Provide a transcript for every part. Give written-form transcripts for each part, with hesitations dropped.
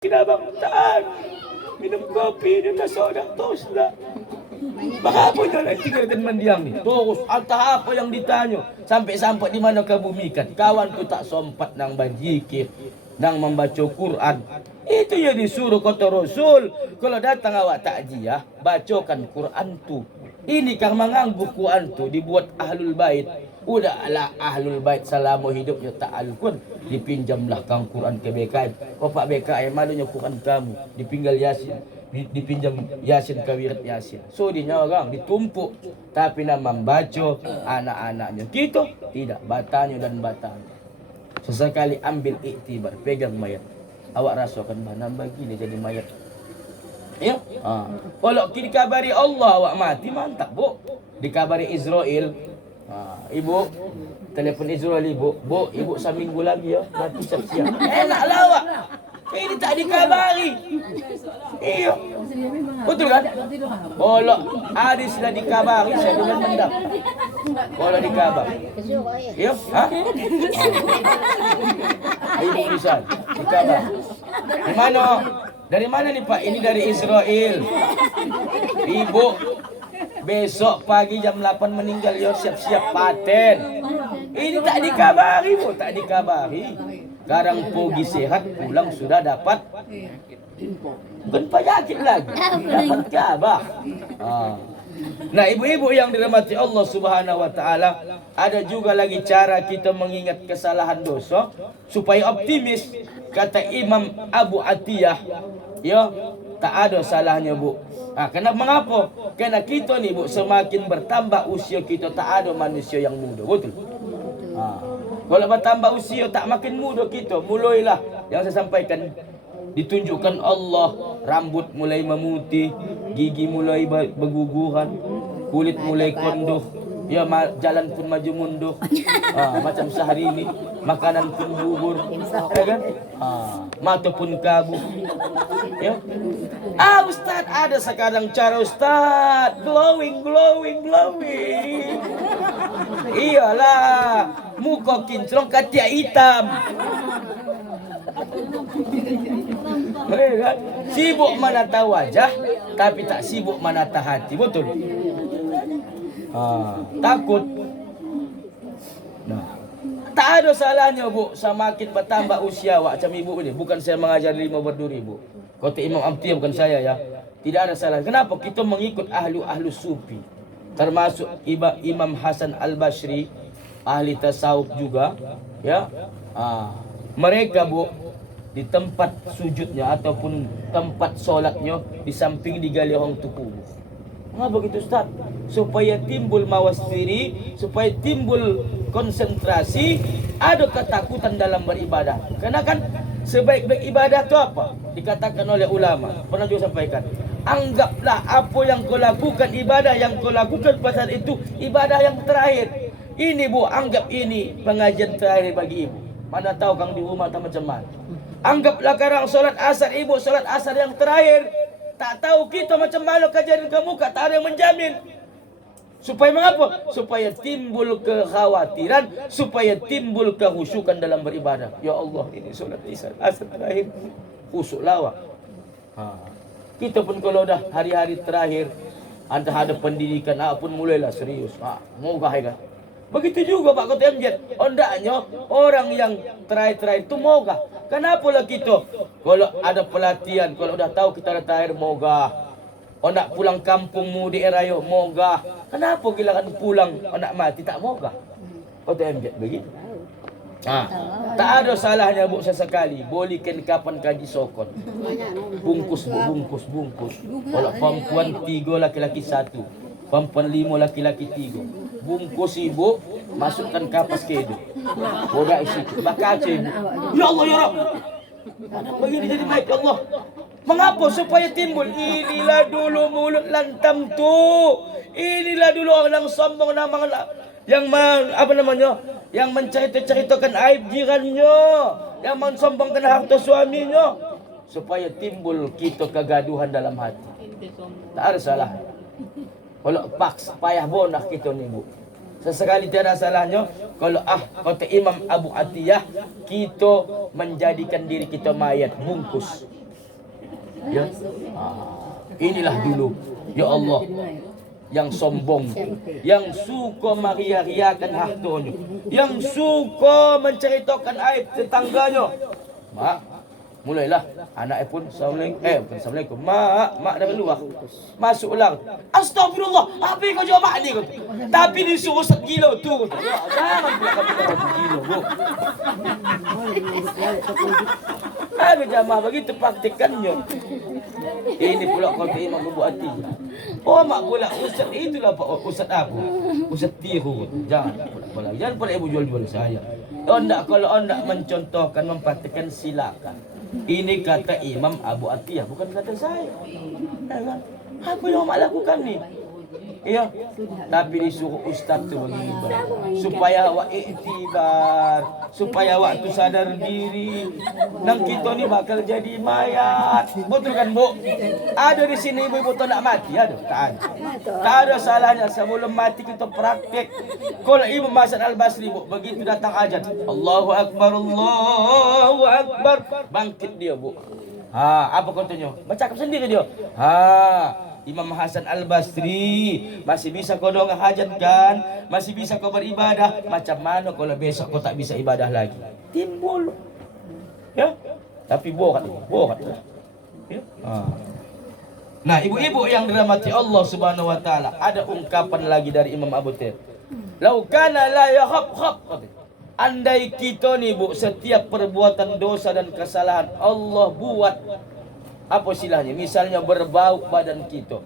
kinabangutan. Minum kopi di atas soda tos lah. Baka apa ito lang, tinggal kan mandiang ni. Terus, entah apa yang ditanya. Sampai-sampai di mana kebumikan. Kawan tu tak sempat nang berzikir, nang membaca Quran. Itu yang disuruh kata Rasul. Kalau datang awak takziah, bacakan Quran tu. Ini kang mengangguk Quran tu dibuat ahlul bait. Udahlah ahlul bait selama hidupnya tak al-Quran, dipinjamlah kang Quran ke BKM. Bapak BKM malunya Quran kamu, dipinggal Yasin, dipinjam Yasin ke Wirat Yasin. So dinya orang ditumpuk, tapi nama membaca anak-anaknya. Kita tidak, batanya dan batanya. Sesekali ambil iktibar, pegang mayat. Awak rasakan mana bagi dia jadi mayat. Ya, kalau dikabari Allah awak mati mantap bu. Dikabari Israel, ibu telepon Israel ibu, ibu seminggu lagi ya mati siap-siap. Enak lah awak. Ini tak dikabari. Iya, betul kan? Kalau ada sudah dikabari, saya dengan mendap. Kalau dikabari, iya, ibu bisa dikabari. Di mana? Dari mana nih Pak? Ini dari Israel. Ibu besok pagi jam 8 meninggal ya, siap-siap paten. Ini tak dikabari Bu, tak dikabari. Sekarang pergi sehat pulang sudah dapat. Bukan penyakit lagi, dapat kabar. Nah ibu-ibu yang dirahmati Allah Subhanahu wa taala, ada juga lagi cara kita mengingat kesalahan dosa supaya optimis. Kata Imam Abu Atiyah, ya, tak ada salahnya Bu. Kenapa mengapa? Karena kita nih Bu, semakin bertambah usia kita tak ada manusia yang muda, betul? Kalau bertambah usia tak makin muda kita, mulailah yang saya sampaikan ditunjukkan Allah, rambut mulai memutih, gigi mulai berguguran, kulit mulai kondoh, ya jalan pun maju mundur, macam sehari ini, makanan pun gugur, ya kan? Mata pun kabur, ya. Ustaz, ada sekarang cara Ustaz, glowing. Iyalah, muka kinclong ketiak hitam. Kan? Sibuk menata wajah, tapi tak sibuk menata hati, betul? Takut. Nah, tak ada salahnya Bu, semakin bertambah usia awak macam ibu ini. Bukan saya mengajar 5 berduri Bu. Kata Imam Amtiyah bukan saya ya. Tidak ada salah. Kenapa kita mengikut ahlu sufi? Termasuk Imam Hasan Al-Basri, ahli tasawuf juga, ya. Mereka Bu, di tempat sujudnya ataupun tempat solatnya di samping digali orang tu kubur. Mengapa begitu Ustaz? Supaya timbul mawas diri, supaya timbul konsentrasi, ada ketakutan dalam beribadah. Karena kan sebaik-baik ibadah itu apa? Dikatakan oleh ulama, pernah juga sampaikan. Anggaplah apa yang kau lakukan, ibadah yang kau lakukan pada saat itu ibadah yang terakhir. Ini Bu, anggap ini pengajian terakhir bagi ibu. Mana tahu kang di rumah tak macam mana. Anggaplah sekarang solat asar ibu, solat asar yang terakhir. Tak tahu kita macam mana kejadian ke muka, tak ada yang menjamin. Supaya mengapa? Supaya timbul kekhawatiran, supaya timbul kehusukan dalam beribadah. Ya Allah, ini solat asar terakhir, khusuk lawak. Kita pun kalau dah hari-hari terakhir, antara ada pendidikan, pun mulailah serius. Moga kan. Begitu juga Pak Kota MJ. Ondaknya orang yang terakhir-terakhir itu moga. Kenapa lah kita kalau ada pelatihan, kalau udah tahu kita ada terakhir moga. Ondak pulang kampungmu di erayo moga. Kenapa gila kan pulang ondak mati tak moga? Kota MJ begitu. Tak ada salahnya Bu sesekali. Bolehkan kapan kaji sokon. Bungkus Bu, bungkus. Kalau perempuan 3, laki-laki 1. Perempuan 5, laki-laki 3. Bungkus ibu, masukkan kapas ke hidup. Boda isi, baca ibu. Ya Allah ya Rabb. Begini jadi baik ya Allah. Mengapa? Supaya timbul. Inilah dulu mulut lantam tu. Inilah dulu orang yang sombong yang yang menceritakan aib jirannya, yang mensombongkan harta suaminya, supaya timbul kita kegaduhan dalam hati. Tak ada salah. Kalau paksa payah bonah kita ni Bu. Sesekali tiada salahnya kalau kata Imam Abu Atiyah, kita menjadikan diri kita mayat, bungkus. Ya. Inilah dulu, ya Allah, yang sombong, yang suka meria-riakan hartanya, yang suka menceritakan aib tetangganya. Mak, mulailah anaknya pun assalamualaikum. Mak dah keluar. Masuk ulang. Astagfirullah. Apa kau jawab mak ni? Tapi disuruh segilo tu. Ya, jangan pula kau bilang segilo, Bu. Ada jamaah begitu praktikannya. Ini pula kau terima membuat hati. Oh mak pula ustaz itulah Pak ustaz aku. Ustaz tiru. Jangan pula. Jangan pula ibu jual-jual saya. Ondak kalau ondak mencontohkan mempraktikkan silakan. Ini kata Imam Abu Atiyah, bukan kata saya. Ya kan? Apa yang mak lakukan ni? Ya, tapi disuruh ustaz tu begini supaya awak iktibar, supaya awak tu sadar diri. Nang kita ni bakal jadi mayat. Betul kan, Bu? Ada di sini ibu-ibu tu nak mati, ada? Tak ada. Tak ada salahnya sebelum mati kita praktek. Kalau Imam Hasan Al-Basri, Bu, begitu datang azan, Allahu Akbar, Allahu Akbar, bangkit dia, Bu. Apa contohnya? Baca sendiri dia. Imam Hasan Al-Basri masih bisa kau doa hajat kan? Masih bisa kau beribadah. Macam mana kalau besok kau tak bisa ibadah lagi? Timbul. Ya? Tapi borat. Ya? Nah, ibu-ibu yang dirahmati Allah Subhanahu wa taala, ada ungkapan lagi dari Imam Abu Tir. Lau kana la yakhab. Andai kita ni, Bu, setiap perbuatan dosa dan kesalahan Allah buat apa silahnya, misalnya berbau badan kita,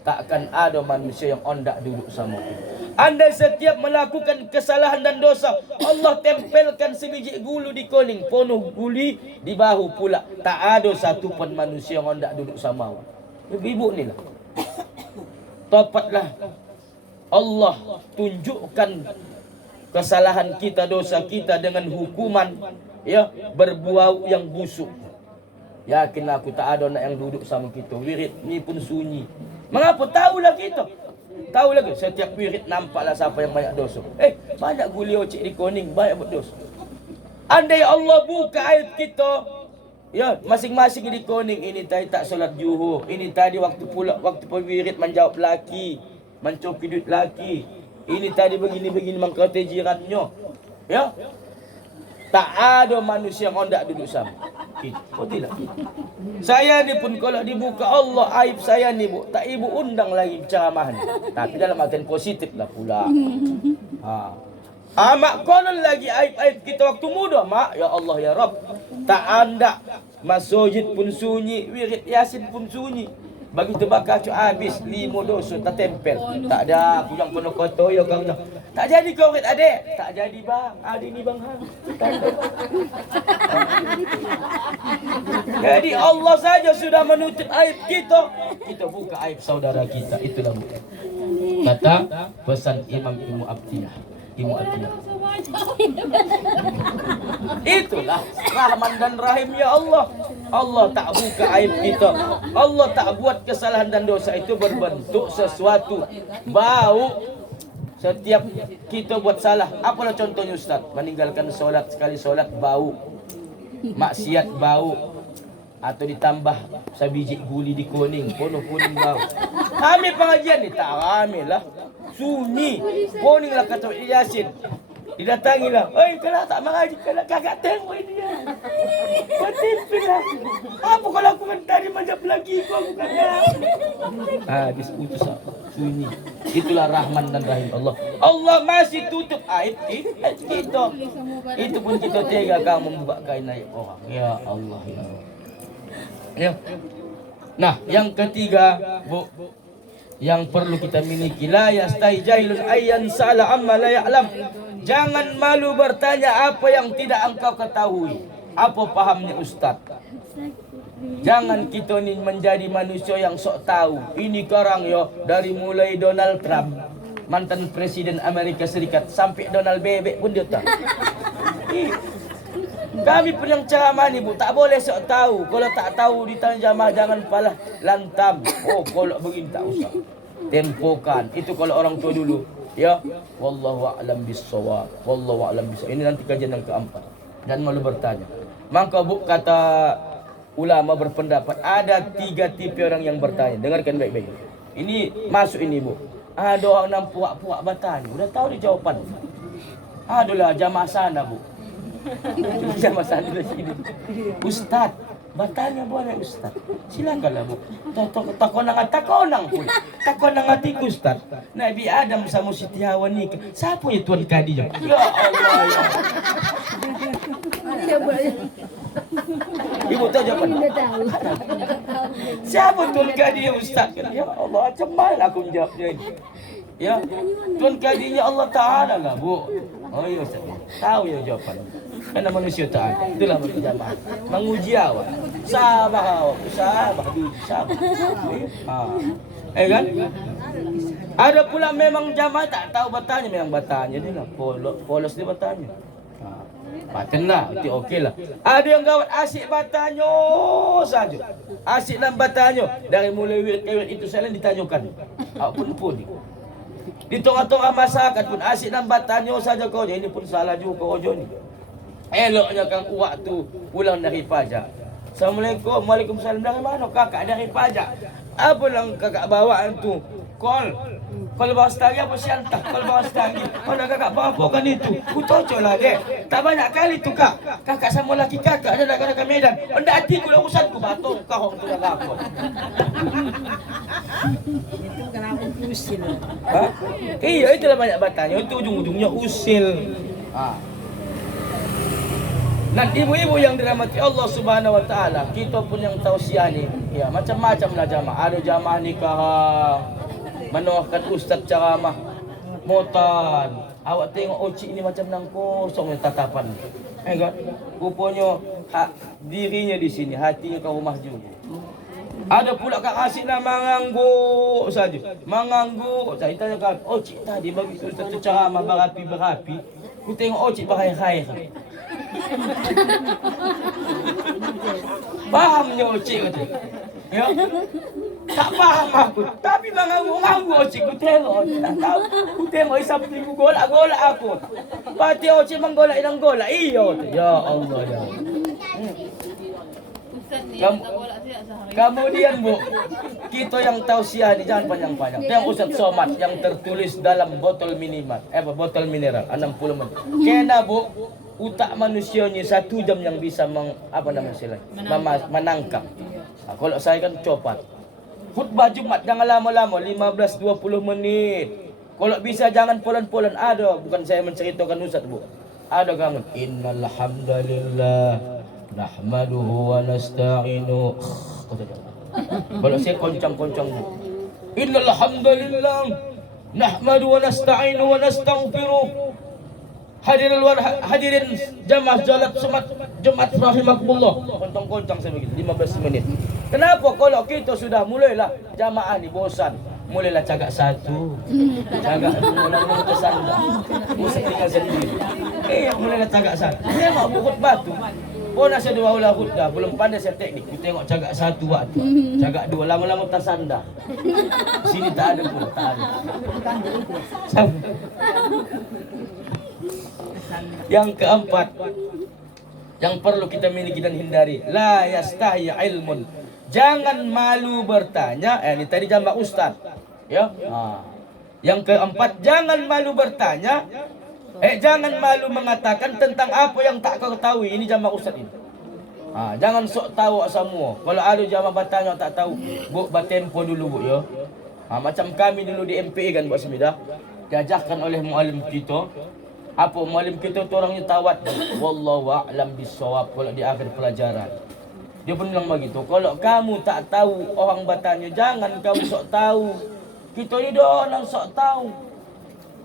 takkan ada manusia yang ondak duduk sama kita. Anda setiap melakukan kesalahan dan dosa, Allah tempelkan sebiji gulu di koning, penuh guli di bahu pula. Tak ada satu pun manusia yang ondak duduk sama. Ibu ni lah. Topatlah Allah tunjukkan kesalahan kita, dosa kita dengan hukuman, ya, berbau yang busuk. Yakin aku tak ada nak yang duduk sama kita. Wirid ni pun sunyi. Mengapa? Tahulah kita. Tahu lagi setiap wirid nampaklah siapa yang banyak dosa. Banyak gulio cik di koning, banyak buat dosa. Andai Allah buka aib kita, ya, masing-masing di koning, ini tadi tak solat zuhur, ini tadi waktu wirid menjawab laki, mencoki duit laki, ini tadi begini-begini mengkata jirannya. Ya. Tak ada manusia yang hendak duduk sama. Oh tidak. Saya ni pun kalau dibuka Allah aib saya ni, Bu, tak ibu undang lagi ceramah ni. Tapi dalam artian positif lah pula. Mak konon lagi aib-aib kita waktu muda, Mak. Ya Allah ya Rabb. Tak anda masjid pun sunyi, wirid Yasin pun sunyi. Begitu bakal cu habis 5 dosa tak tempel. Tak ada aku yang penuh kotor ya kau. Tak jadi kau rit adik. Tak jadi bang. Adik ni bang hang. Jadi Allah saja sudah menutup aib kita. Kita buka aib saudara kita. Itulah kata pesan Imam Atiyah. Itulah Rahman dan Rahim ya Allah. Allah tak buka aib kita. Allah tak buat kesalahan dan dosa itu berbentuk sesuatu bau. Setiap kita buat salah, apalah contohnya Ustaz? Meninggalkan solat, sekali solat bau, maksiat bau, atau ditambah sabiji guli di kuning, penuh kuning bau. Kami pengajian ni tak ramai lah, sunyi, kuning lah kata Yasin. Didatangilah, kalau tak mengaji, kalau kakak tengok ini ya. Bertimpin lah. Apa kalau aku tadi majap lagi aku kata. Disputus sunyi. Itulah Rahman dan Rahim Allah. Allah masih tutup aib kita. Itu pun kita tega kamu membuka kain aib orang. Ya Allah ya. Ya. Nah, yang ketiga, Bu, yang perlu kita miliki, la yastai jahilun ayyan sala amma la ya'lam. Jangan malu bertanya apa yang tidak engkau ketahui. Apa pahamnya Ustaz? Jangan kita ni menjadi manusia yang sok tahu. Ini sekarang ya, dari mulai Donald Trump, mantan Presiden Amerika Serikat, sampai Donald Bebek pun dia tahu. Kami pun yang ceramah ni, Bu, tak boleh sok tahu. Kalau tak tahu ditanya jamaah, jangan palah lantam. Oh, kalau begini tak usah. Tempokan. Itu kalau orang tua dulu. Ya, wallahu a'lam bissawab. Wallahu a'lam bissawab. Ini nanti kajian yang keempat. Dan malu bertanya. Maka Bu kata ulama berpendapat ada 3 tipe orang yang bertanya. Dengarkan baik-baik. Ini masuk ini Bu. Ada orang yang puak-puak bertanya. Udah tahu di jawaban. Adalah jamaah sana Bu. Jamaah sana di sini. Ustaz, bertanya boleh Ustaz. Silakanlah Bu. Takonang pun. Takonang hati Ustaz. Nabi Adam sama Siti Hawa nikah. Siapa ya Tuan Khadijah? Ya Allah ya. Ibu tahu jawaban? Siapa Tuan Khadijah Ustaz? Ya Allah, macam mana aku menjawabnya ini? Ya, Tuan Khadijah Allah Ta'ala lah Bu. Oh iya Ustaz, tahu ya jawaban. Karena manusia Ta'ala, itulah manusia jamaah. Menguji awak. Sabar awak, sabar. Kan? Ada pula memang jamaah tak tahu bertanya, memang bertanya dia lah. Polos dia bertanya. Patenlah, itu okey lah. Ada yang gawat asyik bertanya saja. Asyik dan bertanya. Dari mulai wirid itu saling ditanyakan. Apa pun. Di tengah-tengah masyarakat pun asyik dan bertanya saja kau. Ini pun salah juga kau ni. Eloknya kan waktu pulang dari pajak. Assalamualaikum, waalaikumsalam. Dari mana kakak? Dari pajak. Apa yang kakak bawa tu? Kol bawa setari apa siantah? Kol bawa setari. Mana kakak bawa apa kan itu? Kucocok lah dek. Tak banyak kali tu kak. Kakak sama laki kakak ada nak ke Medan. Anda hati ku urusan ku batuk kau tu dah apa? Itu kenapa usil? Ha? Iya itulah banyak bertanya. Itu ujung-ujungnya usil. Dan ibu-ibu yang dirahmati Allah Subhanahu wa taala, kita pun yang tausiah ni, ya macam-macam lah jamaah. Ada jamaah nikah, menuahkan ustaz ceramah, motan. Awak tengok ocik ni macam nang kosong tatapan. Kan? Rupanya dirinya di sini, hatinya ke rumah juga. Ada pula Kak Asyik nak mengangguk saja. Mengangguk. Saya tanya kan, ocik tadi bagi ustaz ceramah berapi-berapi. Ku tengok ocik berhai-hai. Fahamnya ocik kata. Ya. Tak faham aku. Tapi mengangguk ocik ku tengok. Tak tahu. Ku tengok isap tiku golak-golak aku. Pati ocik menggolak dan golak. Iya. Ya Allah ya. Kemudian Bu, kita yang tausiah ni jangan panjang-panjang. Yang Ustaz Somad yang tertulis dalam botol minimal, botol mineral 60 menit. Kena Bu, utak manusianya 1 jam yang bisa menangkap. Kalau saya kan copat. Khutbah Jumat jangan lama-lama, 15-20 menit. Kalau bisa jangan polan-polan. Ada, bukan saya menceritakan Ustaz Bu. Ada kangen. Innal hamdalillah nahmaduhu wa nasta'inu. Kalau saya koncang-koncang Bu. Innal hamdalillah nahmaduhu wa nasta'inu wa nastaghfiruh. Hadirin jamaah salat Jumat rahimakumullah. Koncang-koncang saya begitu 15 menit. Kenapa kalau kita sudah mulailah jamaah ni bosan, mulailah cagak 1, cagak 2, mula-mula tersandar. Bosan tinggal sendiri. Mulailah cagak 1. Tengok bukut batu. Oh nasi 2 ulah khutbah, belum pandai saya teknik. Kita tengok cagak 1 waktu, cagak 2, lama-lama tersandar. Sini tak ada pun, tak ada. Yang keempat, yang perlu kita miliki dan hindari, la yastahi ilmun. Jangan malu bertanya. Ini tadi jamaah ustaz. Ya. Yang keempat, jangan malu bertanya. Jangan malu mengatakan tentang apa yang tak kau ketahui. Ini jamaah ustaz ini. Jangan sok tahu semua. Kalau ada jamaah bertanya tak tahu, Bu, bertempo dulu Bu ya. Macam kami dulu di MPA kan buat semidah. Diajarkan oleh muallim kita. Apa muallim kita tu orangnya tawad. Wallahu a'lam bissawab kalau di akhir pelajaran. Dia pun bilang begitu. Kalau kamu tak tahu orang bertanya, jangan kamu sok tahu. Kita ni orang sok tahu.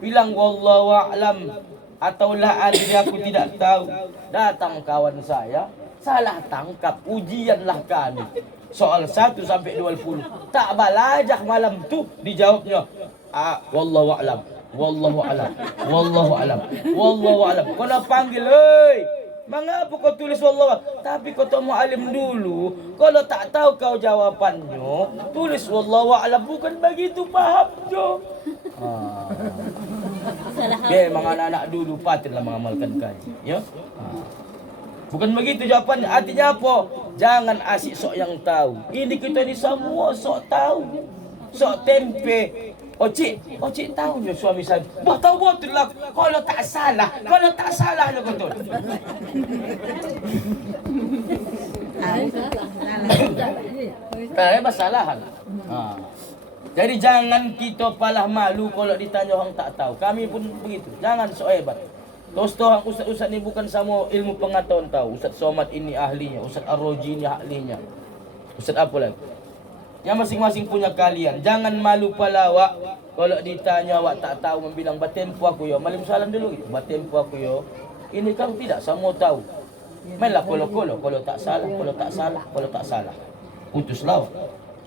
Bilang wallahu a'lam atau la adri aku tidak tahu. Datang kawan saya, salah tangkap, ujianlah kami. Soal 1 sampai 20. Tak belajar malam tu dijawabnya. Wallahu a'lam. Wallahu a'lam. Wallahu a'lam. Wallahu a'lam. Kau nak panggil, "Hei, mengapa kau tulis wallahu a'lam?" Tapi kau tak mu'alim dulu. Kalau tak tahu kau jawapannya, tulis wallahu a'lam. Bukan begitu paham jo. Memang anak-anak dulu patutlah mengamalkan kaji, ya. Bukan begitu jawabannya. Artinya apa? Jangan asyik sok yang tahu. Ini kita ni semua sok tahu. Sok tempe. Cik tahu je suami saya. Bah tahu betul lah. Kalau tak salah lah betul. Tak masalah. Jadi jangan kita palah malu kalau ditanya orang tak tahu. Kami pun begitu. Jangan sok hebat. Terus orang ustaz-ustaz ni bukan sama ilmu pengetahuan tahu. Ustaz Somad ini ahlinya, Ustaz Ar-Roji ini ahlinya. Ustaz apa lagi? Yang masing-masing punya kalian. Jangan malu pala awak kalau ditanya awak tak tahu membilang batempo aku yo. Malim salam dulu gitu. Batempo aku yo. Ini kan tidak semua tahu. Mainlah kolo-kolo kalau tak salah. Putuslah.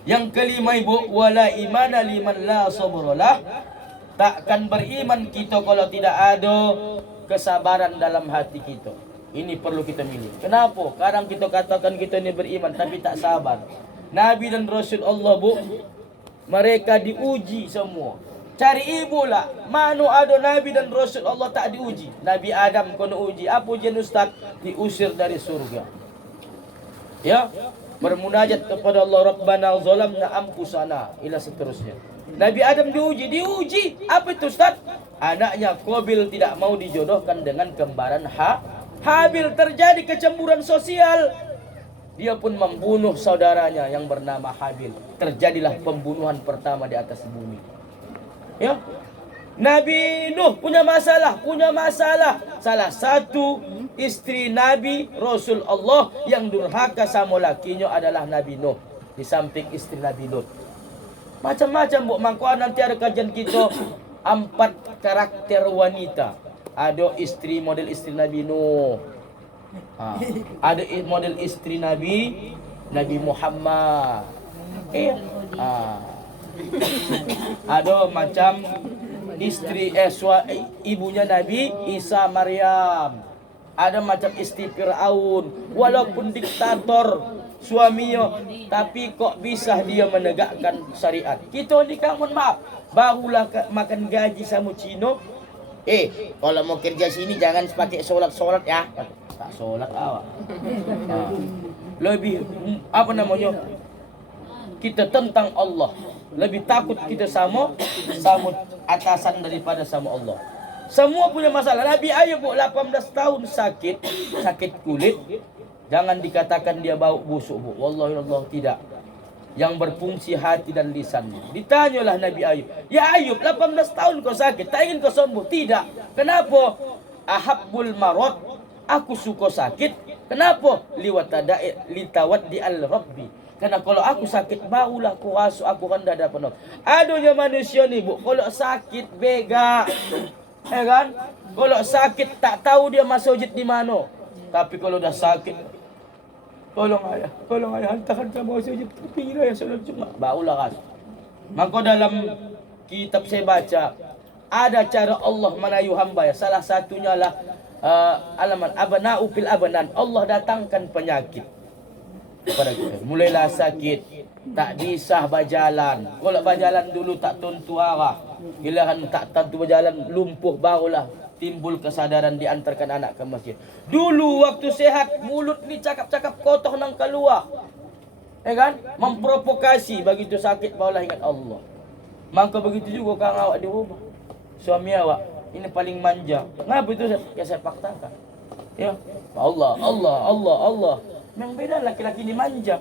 Yang kelima ibu, wala imana liman la sabralah. Takkan beriman kita kalau tidak ada kesabaran dalam hati kita. Ini perlu kita milih. Kenapa? Kadang kita katakan kita ini beriman tapi tak sabar. Nabi dan Rasul Allah mereka diuji semua. Cari ibu lah. Mana ada Nabi dan Rasul Allah tak diuji? Nabi Adam kena uji. Apa ujian ustaz? Diusir dari surga. Ya, bermunajat kepada Allah, Rabbana zalamna anfusana, ila seterusnya. Nabi Adam diuji. Apa itu ustaz? Anaknya Qabil tidak mau dijodohkan dengan kembaran Habil. Terjadi kecemburuan sosial. Dia pun membunuh saudaranya yang bernama Habil. Terjadilah pembunuhan pertama di atas bumi. Ya. Nabi Nuh punya masalah. Salah satu istri Nabi Rasul Allah yang durhaka sama lakinya adalah Nabi Nuh. Di samping istri Nabi Lut. Macam-macam bu. Maka nanti ada kajian kita 4 karakter wanita. Ada model istri Nabi Nuh. Ada model istri Nabi Muhammad. Ada macam istri ibunya Nabi Isa Maryam. Ada macam istri Fir'aun. Walaupun diktator suaminya, tapi kok bisa dia menegakkan syariat. Kita ni kan mohon maaf, barulah makan gaji sama Cino. Kalau mau kerja sini jangan pakai solat ya. Tak solat awak. Lebih kita tentang Allah. Lebih takut kita sama atasan daripada sama Allah. Semua punya masalah. Nabi Ayub 18 tahun sakit kulit. Jangan dikatakan dia bau busuk bu. Wallahi Allah tidak. Yang berfungsi hati dan lisannya. Ditanyalah Nabi Ayub. Ya Ayub, 18 tahun kau sakit, tak ingin kau sembuh? Tidak. Kenapa? Ahabbul marad. Aku suka sakit. Kenapa? Litawad di al-rabbi. Karena kalau aku sakit, barulah aku rasa aku rendah dah penuh. Adanya manusia ni bu, kalau sakit bega. Kan? Kalau sakit tak tahu dia masuk di mana. Tapi kalau dah sakit, tolong ayah hantarkan kamu masuk tapi ya saudara cuma barulah rasa. Maka dalam kitab saya baca ada cara Allah merayu hamba ya. Salah satunya lah alaman abna'u fil abnan. Allah datangkan penyakit kepada kita. Mulailah sakit, tak bisa berjalan. Kalau berjalan dulu tak tentu arah. Giliran tak tentu berjalan, lumpuh, barulah timbul kesadaran diantarkan anak ke masjid. Dulu waktu sehat, mulut ni cakap-cakap kotor nang keluar. Kan? Memprovokasi, begitu sakit barulah ingat Allah. Maka begitu juga kalau awak di rumah. Suami awak ini paling manja. Ngapa itu? Ya saya faktakan. Ya, Allah. Memang beda laki-laki ni manja.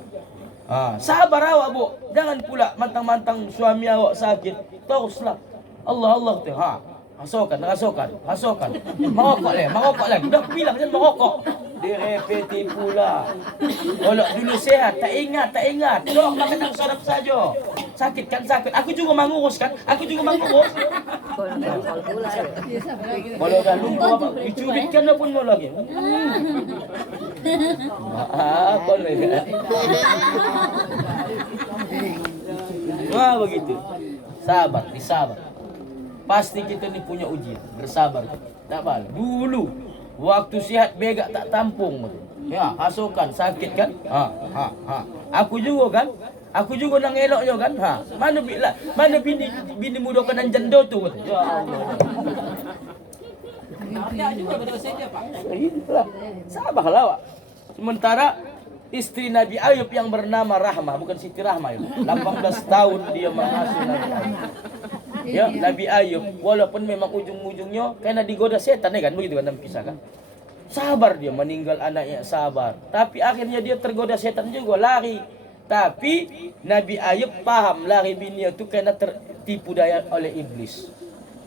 Sabar awak bu. Jangan pula mantang-mantang suami awak sakit. Teruslah. Allah tu. Rasakan. Merokok lagi. Dah bilang jangan merokok. Direpeti pula. Kalau dulu sehat, tak ingat. Dok makan tak sadap saja. Sakit kan sakit. Aku juga mengurus. Kalau dah lumpuh apa, dicubitkan dah pun mau lagi. Apa lagi? Begitu. Sabar. Pasti kita ni punya ujian. Bersabar. Tak apa. Dulu waktu sihat begak tak tampung. Ya, hasukan sakit kan? Aku juga kan? Aku juga nang eloknya kan? Mana bini muda kan jando tu. Ya Allah. Itulah. Sabarlah, Wak. Sementara istri Nabi Ayub yang bernama Rahmah, bukan Siti Rahmah itu. 18 tahun dia mengasuh Nabi Ayub. Ya, Nabi Ayub walaupun memang ujung-ujungnya karena digoda setan ya kan, begitu kan dalam kisah kan. Sabar dia meninggal anaknya, sabar. Tapi akhirnya dia tergoda setan juga, lari. Tapi Nabi Ayub paham lari bini itu karena tertipu daya oleh iblis.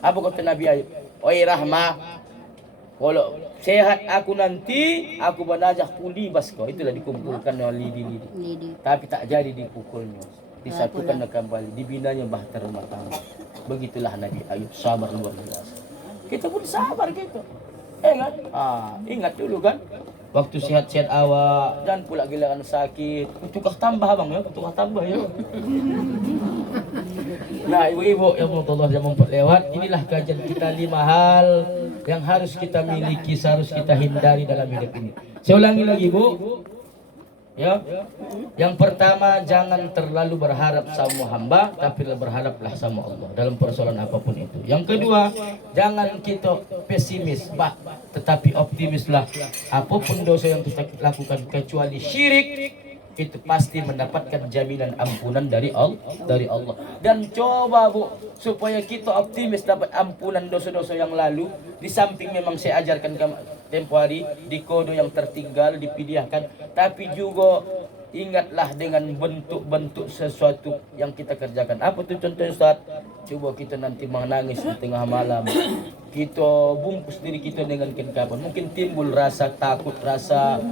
Apa kata Nabi Ayub? Oi Rahmah, kalau sehat aku nanti, aku banajah kulibas kau. Itulah dikumpulkan oleh lidi. Tapi tak jadi dipukulnya. Disatukan kembali, dibinanya bahtera rumah tangga. Begitulah Nabi Ayub, sabar luar biasa. Kita pun sabar gitu. Kan? Ingat dulu kan? Waktu sehat-sehat awak, dan pula giliran sakit. Tukar tambah bang ya, tukar tambah ya. Nah ibu-ibu yang Allah yang memperlewat, inilah kajian kita 5 hal yang harus kita miliki, harus kita hindari dalam hidup ini. Saya ulangi lagi Bu. Ya. Yang pertama, jangan terlalu berharap sama hamba, tapi berharaplah sama Allah dalam persoalan apapun itu. Yang kedua, jangan kita pesimis, tetapi optimislah. Apapun dosa yang kita lakukan kecuali syirik, itu pasti mendapatkan jaminan ampunan dari Allah. Dan coba Bu, supaya kita optimis dapat ampunan dosa-dosa yang lalu, di samping memang saya ajarkan tempo hari di kode yang tertinggal dipindahkan, tapi juga ingatlah dengan bentuk-bentuk sesuatu yang kita kerjakan. Apa tuh contohnya Ustaz? Coba kita nanti menangis di tengah malam, kita bungkus diri kita dengan kain kafan, mungkin timbul rasa takut, rasa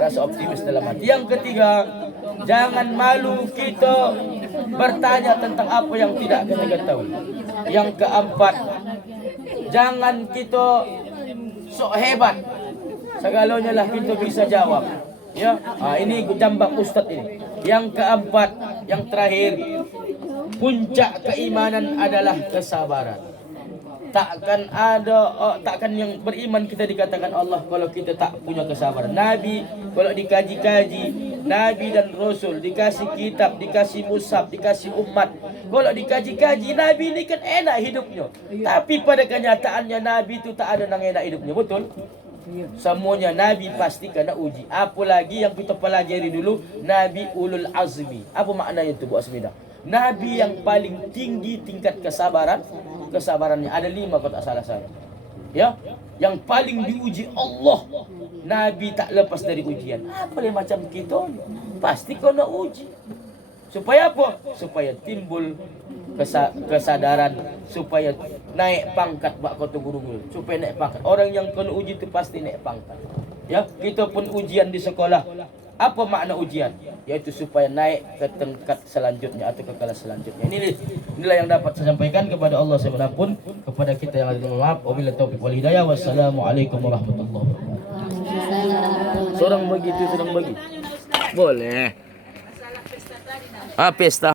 rasa optimis dalam hati. Yang ketiga, jangan malu kita bertanya tentang apa yang tidak kita ketahui. Yang keempat, jangan kita sok hebat, segalanya lah kita bisa jawab. Ya, ini jambak Ustaz ini. Yang keempat, yang terakhir, puncak keimanan adalah kesabaran. Takkan yang beriman kita dikatakan Allah kalau kita tak punya kesabaran. Nabi kalau dikaji-kaji, Nabi dan Rasul dikasih kitab, dikasih mushaf, dikasih umat. Kalau dikaji-kaji, Nabi ini kan enak hidupnya. Tapi pada kenyataannya Nabi itu tak ada yang enak hidupnya, betul? Semuanya Nabi pasti kena uji. Apalagi yang kita pelajari dulu, Nabi ulul azmi. Apa maknanya itu Bu Asmidah? Nabi yang paling tinggi tingkat kesabarannya ada 5 kalau tak salah saya. Ya, yang paling diuji Allah. Nabi tak lepas dari ujian. Apa macam kita? Pasti kena uji. Supaya apa? Supaya timbul kesadaran, supaya naik pangkat bak kota guru-guru, supaya naik pangkat. Orang yang kena uji itu pasti naik pangkat. Ya, kita pun ujian di sekolah. Apa makna ujian? Yaitu supaya naik ke tingkat selanjutnya atau ke kelas selanjutnya. Inilah yang dapat saya sampaikan kepada Allah semanapun, kepada kita yang ada maaf. Wabillahi taufiq wal hidayah. Wassalamualaikum warahmatullahi wabarakatuh. Seorang bagi. Boleh. Pesta.